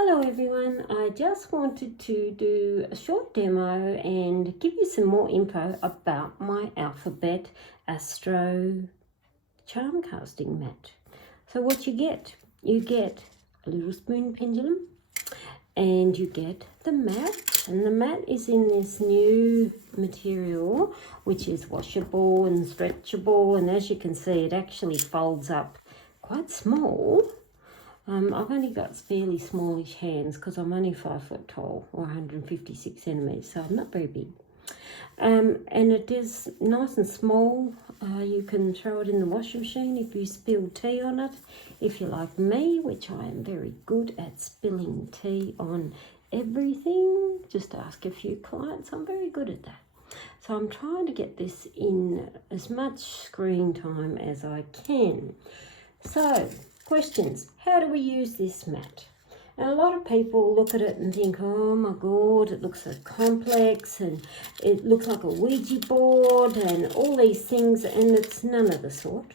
Hello everyone, I just wanted to do a short demo and give you some more info about my Alphabet Astro charm casting mat. So what you get a little spoon pendulum and you get the mat, and the mat is in this new material which is washable and stretchable, and as you can see it actually folds up quite small. I've only got fairly smallish hands because I'm only 5 foot tall, or 156 centimetres, so I'm not very big. And it is nice and small. You can throw it in the washing machine if you spill tea on it. If you're like me, which I am very good at spilling tea on everything, just ask a few clients, I'm very good at that. So I'm trying to get this in as much screen time as I can. So, questions. How do we use this mat? And a lot of people look at it and think, oh my God, it looks so complex and it looks like a Ouija board and all these things, and it's none of the sort.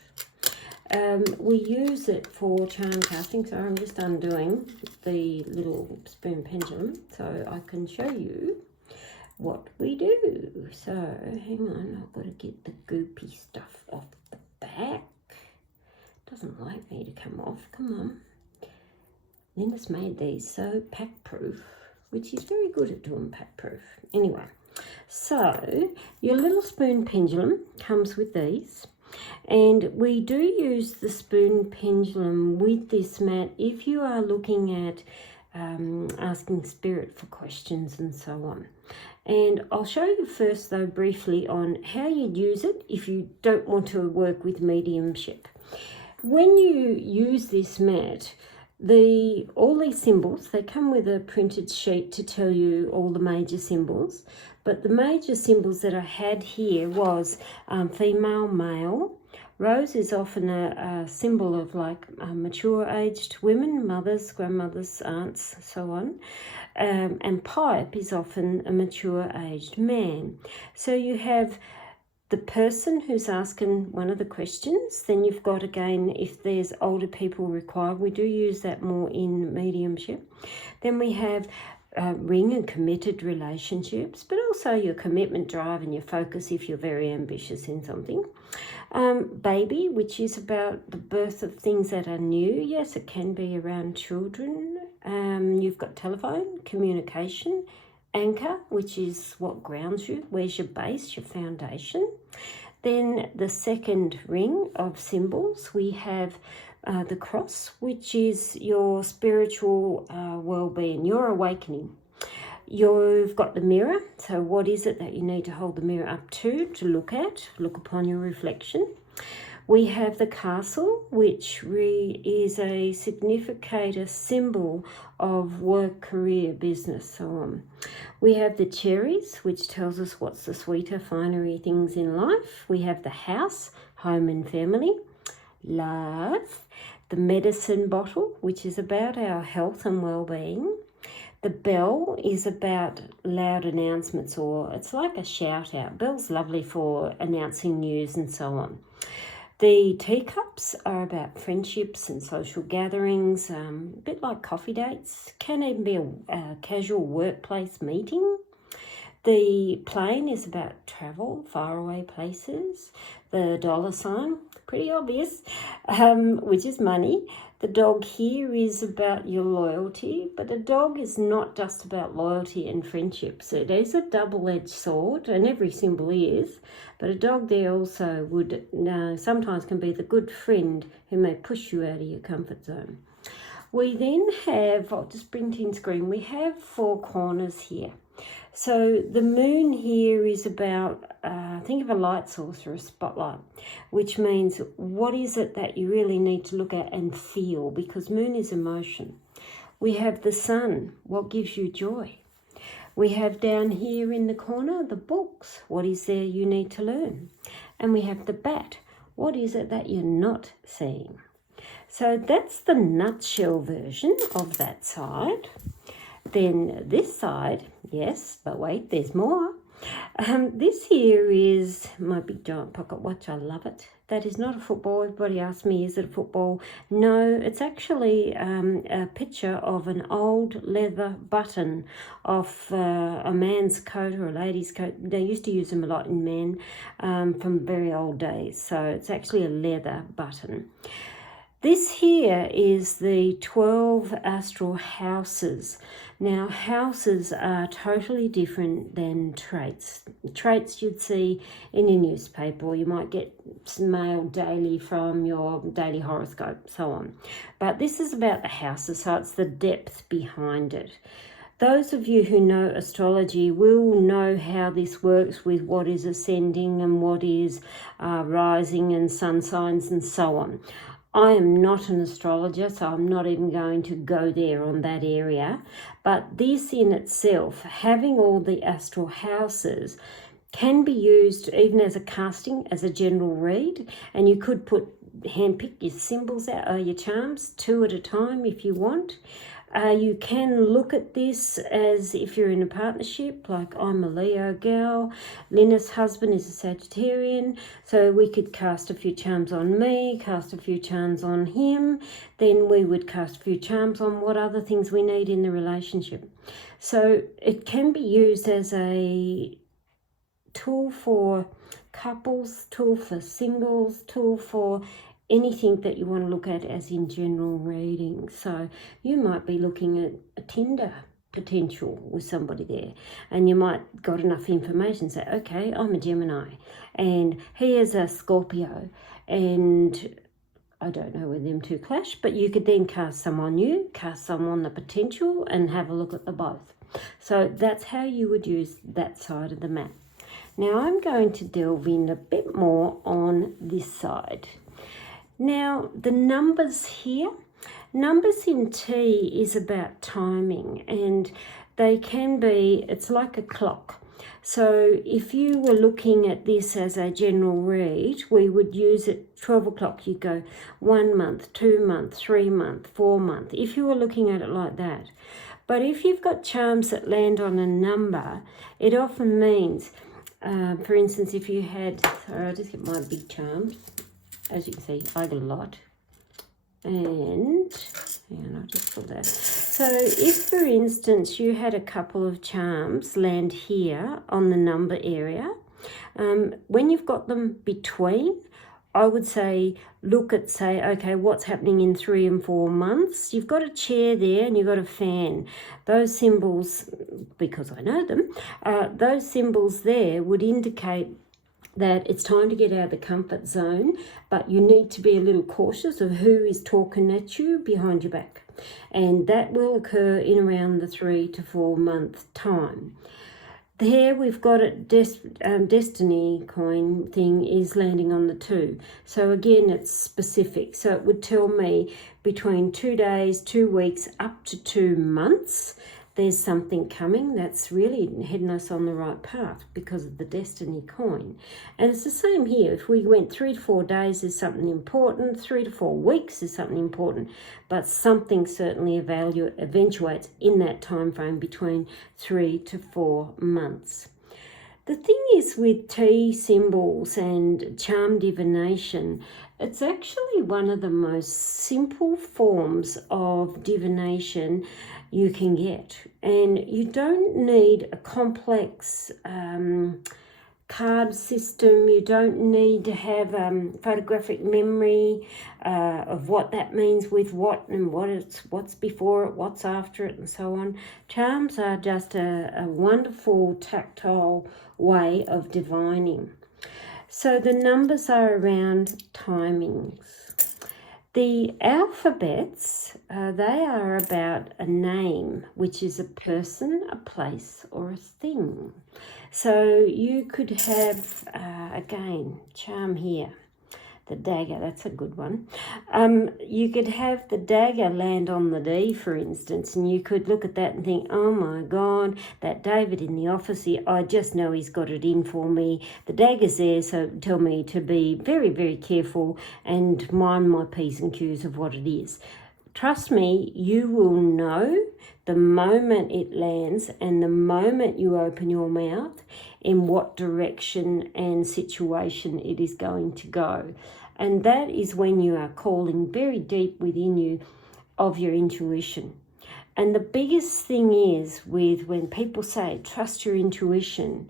We use it for charm casting, so I'm just undoing the little spoon pendulum so I can show you what we do. So hang on, I've got to get the goopy stuff off the back. Doesn't like me to come off. Come on. Linda's made these so pack proof, which is very good at doing pack proof. Anyway, so your little spoon pendulum comes with these, and we do use the spoon pendulum with this mat if you are looking at asking spirit for questions and so on. And I'll show you first though briefly on how you'd use it if you don't want to work with mediumship. When you use this mat, all these symbols, they come with a printed sheet to tell you all the major symbols. But the major symbols that I had here was female, male. Rose is often a symbol of like mature aged women, mothers, grandmothers, aunts, so on. And pipe is often a mature aged man. So you have the person who's asking one of the questions. Then you've got, again, if there's older people required, we do use that more in mediumship. Then we have ring and committed relationships, but also your commitment, drive and your focus if you're very ambitious in something. Baby, which is about the birth of things that are new. Yes, it can be around children. You've got telephone, communication. Anchor, which is what grounds you, where's your base, your foundation. Then the second ring of symbols, we have the cross, which is your spiritual well-being, your awakening. You've got the mirror, so what is it that you need to hold the mirror up to look at, look upon your reflection. We have the castle, which is a significator symbol of work, career, business, so on. We have the cherries, which tells us what's the sweeter, finery things in life. We have the house, home and family, love. The medicine bottle, which is about our health and well-being. The bell is about loud announcements, or it's like a shout out. Bell's lovely for announcing news and so on. The teacups are about friendships and social gatherings, a bit like coffee dates. Can even be a casual workplace meeting. The plane is about travel, faraway places. The dollar sign, pretty obvious, which is money. The dog here is about your loyalty, but a dog is not just about loyalty and friendships. It is a double-edged sword, and every symbol is, but a dog there also would sometimes can be the good friend who may push you out of your comfort zone. We then have, I'll just bring it in screen, we have 4 corners here. So the moon here is about, think of a light source or a spotlight, which means what is it that you really need to look at and feel, because moon is emotion. We have the sun, what gives you joy. We have down here in the corner the books, what is there you need to learn. And we have the bat, what is it that you're not seeing. So that's the nutshell version of that side. Then this side, yes, but wait, there's more. This here is my big giant pocket watch. I love it. That is not a football. Everybody asks me, is it a football? No, it's actually a picture of an old leather button off a man's coat or a lady's coat. They used to use them a lot in men from very old days. So it's actually a leather button. This here is the 12 astral houses. Now, houses are totally different than traits. Traits you'd see in your newspaper, or you might get mailed daily from your daily horoscope, so on. But this is about the houses, so it's the depth behind it. Those of you who know astrology will know how this works with what is ascending and what is rising and sun signs and so on. I am not an astrologer, so I'm not even going to go there on that area. But this in itself, having all the astral houses, can be used even as a casting, as a general read. And you could handpick your symbols out, or your charms, 2 at a time if you want. You can look at this as if you're in a partnership, like I'm a Leo gal, Linna's husband is a Sagittarian, so we could cast a few charms on me, cast a few charms on him, then we would cast a few charms on what other things we need in the relationship. So it can be used as a tool for couples, tool for singles, tool for anything that you want to look at as in general reading. So you might be looking at a Tinder potential with somebody there, and you might got enough information to say, okay, I'm a Gemini and he is a Scorpio, and I don't know where them two clash, but you could then cast some on you, cast some on the potential, and have a look at the both. So that's how you would use that side of the map. Now I'm going to delve in a bit more on this side. Now, the numbers here, numbers in T is about timing, and they can be, it's like a clock. So if you were looking at this as a general read, we would use it 12 o'clock. You go 1 month, 2 month, 3 month, 4 month, if you were looking at it like that. But if you've got charms that land on a number, it often means, for instance, if you had, sorry, I'll just get my big charms. As you can see, I got a lot. And I'll just put that. So if, for instance, you had a couple of charms land here on the number area, when you've got them between, I would say, look at, say, okay, what's happening in 3 and 4 months? You've got a chair there and you've got a fan. Those symbols, because I know them, those symbols there would indicate that it's time to get out of the comfort zone, but you need to be a little cautious of who is talking at you behind your back. And that will occur in around the 3 to 4 month time. There we've got a destiny coin thing is landing on the 2. So again, it's specific. So it would tell me between 2 days, 2 weeks, up to 2 months, there's something coming that's really heading us on the right path because of the destiny coin. And it's the same here. If we went 3 to 4 days, there's something important. 3 to 4 weeks is something important. But something certainly eventuates in that time frame between 3 to 4 months. The thing is with T symbols and charm divination, it's actually one of the most simple forms of divination you can get. And you don't need a complex card system. You don't need to have photographic memory of what that means with what and what's before it, what's after it, and so on. Charms are just a wonderful tactile way of divining. So the numbers are around timings. The alphabets, they are about a name, which is a person, a place, or a thing. So you could have, again, charm here, the dagger, that's a good one. You could have the dagger land on the D, for instance, and you could look at that and think, oh my God, that David in the office here, I just know he's got it in for me. The dagger's there, so tell me to be very, very careful and mind my P's and Q's of what it is. trust me, you will know the moment it lands and the moment you open your mouth in what direction and situation it is going to go. And that is when you are calling very deep within you of your intuition. And the biggest thing is with when people say trust your intuition,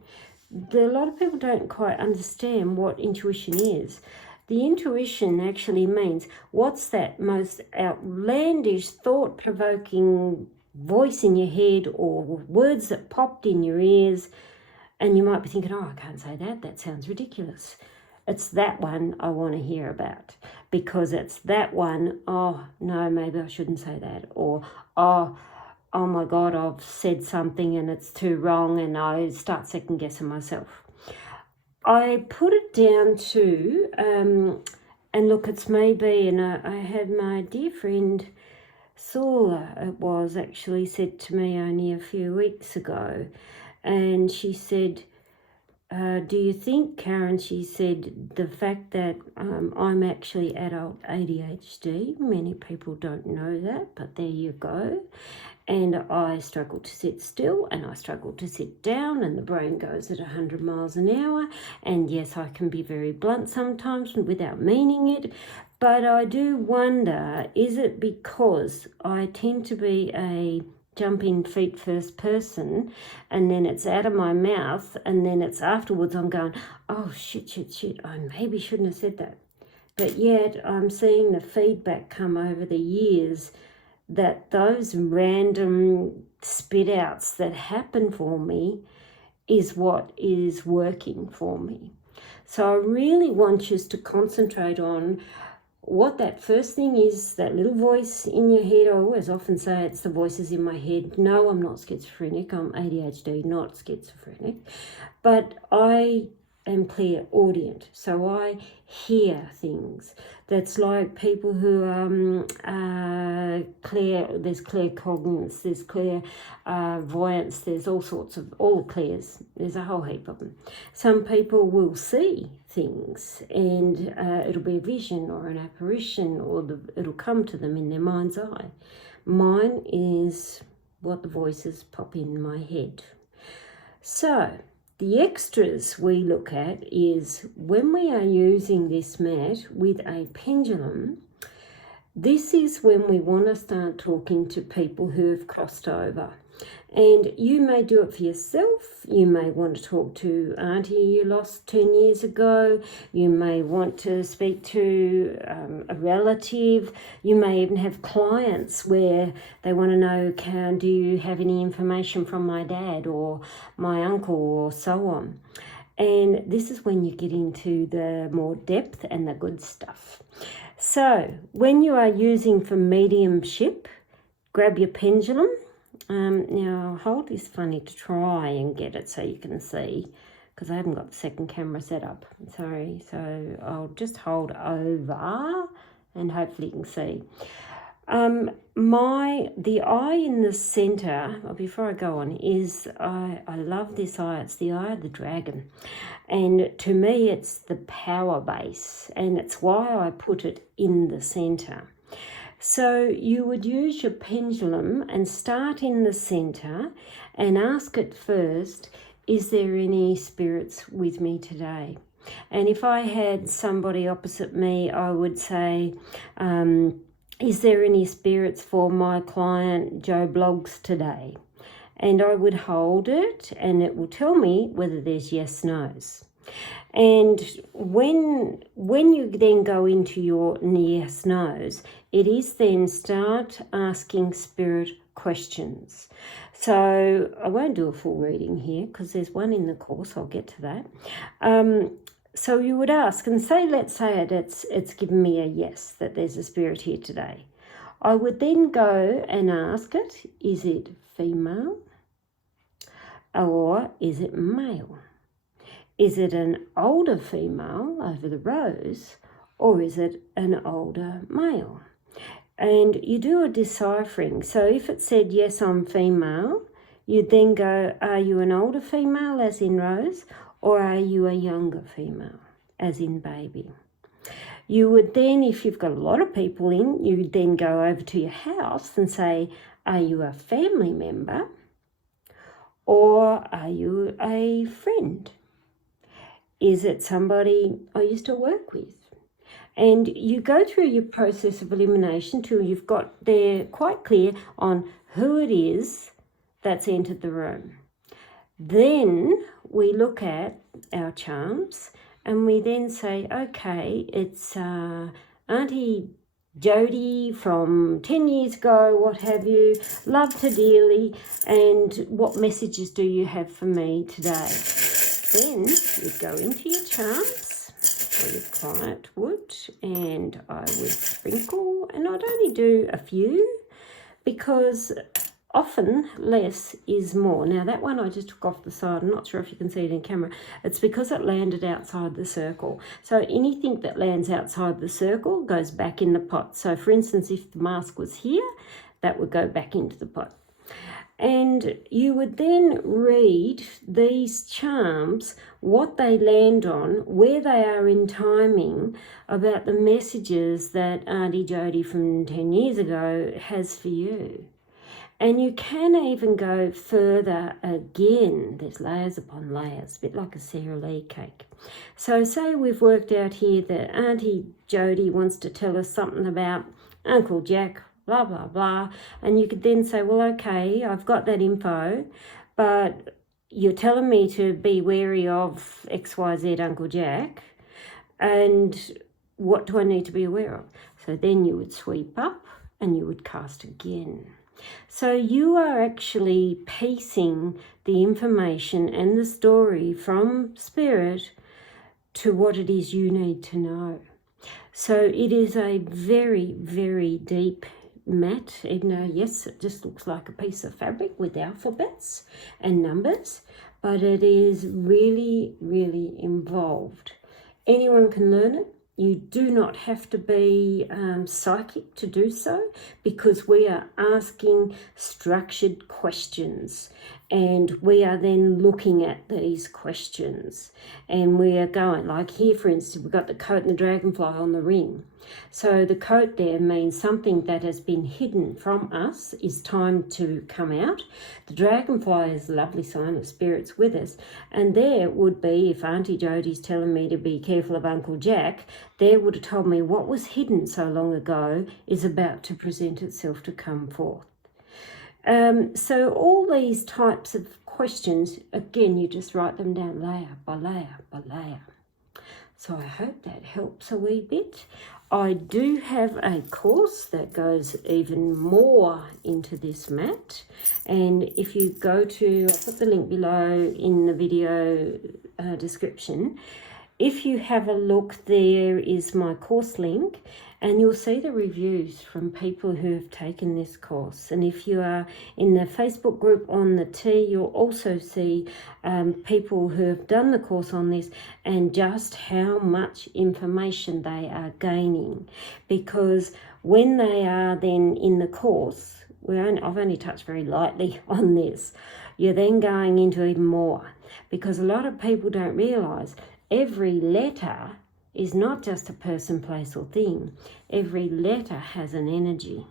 a lot of people don't quite understand what intuition is. The intuition actually means what's that most outlandish, thought-provoking voice in your head or words that popped in your ears, and you might be thinking, oh, I can't say that, that sounds ridiculous. It's that one I want to hear about, because it's that one, oh, no, maybe I shouldn't say that, or, oh my God, I've said something and it's too wrong, and I start second-guessing myself. I put it down to, and look, it's maybe, and I had my dear friend Saula, it was actually said to me only a few weeks ago, and she said, do you think, Karin, she said, the fact that I'm actually adult ADHD, many people don't know that, but there you go. And I struggle to sit still and I struggle to sit down, and the brain goes at 100 miles an hour. And yes, I can be very blunt sometimes without meaning it. But I do wonder, is it because I tend to be a jumping feet first person, and then it's out of my mouth, and then it's afterwards I'm going, oh, shit, I maybe shouldn't have said that. But yet I'm seeing the feedback come over the years that those random spit outs that happen for me is what is working for me. So I really want you to concentrate on what that first thing is, that little voice in your head. I always often say it's the voices in my head. No, I'm not schizophrenic. I'm ADHD, not schizophrenic. But I am clairaudient, so I hear things. That's like people who there's claircognizance, there's clairvoyance, there's all sorts of, all the clairs, there's a whole heap of them. Some people will see things and it'll be a vision or an apparition, or it'll come to them in their mind's eye. Mine is what the voices pop in my head. So the extras we look at is when we are using this mat with a pendulum, this is when we want to start talking to people who have crossed over. And you may do it for yourself. You may want to talk to auntie you lost 10 years ago. You may want to speak to a relative. You may even have clients where they want to know, do you have any information from my dad or my uncle or so on. And this is when you get into the more depth and the good stuff. So when you are using for mediumship, grab your pendulum. Now, hold is funny to try and get it so you can see, because I haven't got the second camera set up. Sorry, so I'll just hold over and hopefully you can see. The eye in the centre, before I go on, is, I love this eye. It's the eye of the dragon. And to me, it's the power base, and it's why I put it in the centre. So you would use your pendulum and start in the centre and ask it first, is there any spirits with me today? And if I had somebody opposite me, I would say, is there any spirits for my client Joe Bloggs today? And I would hold it and it will tell me whether there's yes, no's. And when you then go into your yes, no's, it is then start asking spirit questions. So I won't do a full reading here because there's one in the course, I'll get to that. So you would ask and say, let's say it's given me a yes, that there's a spirit here today. I would then go and ask it, is it female or is it male? Is it an older female over the rose, or is it an older male? And you do a deciphering. So if it said, yes, I'm female, you then go, are you an older female, as in rose, or are you a younger female, as in baby? You would then, if you've got a lot of people in, you would then go over to your house and say, are you a family member or are you a friend? Is it somebody I used to work with? And you go through your process of elimination till you've got there quite clear on who it is that's entered the room. Then we look at our charms and we then say, okay, it's Auntie Jody from 10 years ago, what have you, loved her dearly, and what messages do you have for me today? Then you go into your charms, or your client would, and I would sprinkle, and I'd only do a few because often less is more. Now that one I just took off the side. I'm not sure if you can see it in camera. It's because it landed outside the circle. So anything that lands outside the circle goes back in the pot. So for instance, if the mask was here, that would go back into the pot. And you would then read these charms, what they land on, where they are in timing, about the messages that Auntie Jody from 10 years ago has for you. And you can even go further again. There's layers upon layers, a bit like a Sara Lee cake. So say we've worked out here that Auntie Jody wants to tell us something about Uncle Jack, blah, blah, blah. And you could then say, well, okay, I've got that info, but you're telling me to be wary of XYZ Uncle Jack. And what do I need to be aware of? So then you would sweep up and you would cast again. So you are actually piecing the information and the story from spirit to what it is you need to know. So it is a very, very deep mat, even though, yes, it just looks like a piece of fabric with alphabets and numbers, but it is really, really involved. Anyone can learn it. You do not have to be psychic to do so, because we are asking structured questions and we are then looking at these questions and we are going, like here for instance, we've got the coat and the dragonfly on the ring. So the coat there means something that has been hidden from us is time to come out. The dragonfly is a lovely sign of spirits with us. And there would be, if Auntie Jody's telling me to be careful of Uncle Jack, there would have told me what was hidden so long ago is about to present itself to come forth. So all these types of questions, again, you just write them down layer by layer by layer. So I hope that helps a wee bit. I do have a course that goes even more into this mat. And if you go to, I'll put the link below in the video description. If you have a look, there is my course link and you'll see the reviews from people who have taken this course. And if you are in the Facebook group on the tea, you'll also see people who have done the course on this and just how much information they are gaining. Because when they are then in the course, I've only touched very lightly on this, you're then going into even more. Because a lot of people don't realise every letter is not just a person, place or thing. Every letter has an energy.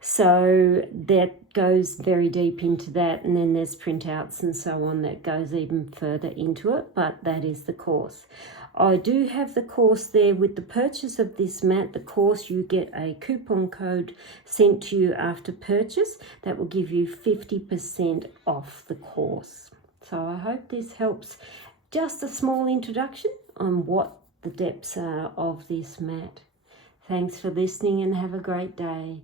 So that goes very deep into that, and then there's printouts and so on that goes even further into it, but that is the course. I do have the course there. With the purchase of this mat, the course, you get a coupon code sent to you after purchase that will give you 50% off the course. So I hope this helps. Just a small introduction on what the depths are of this mat. Thanks for listening and have a great day.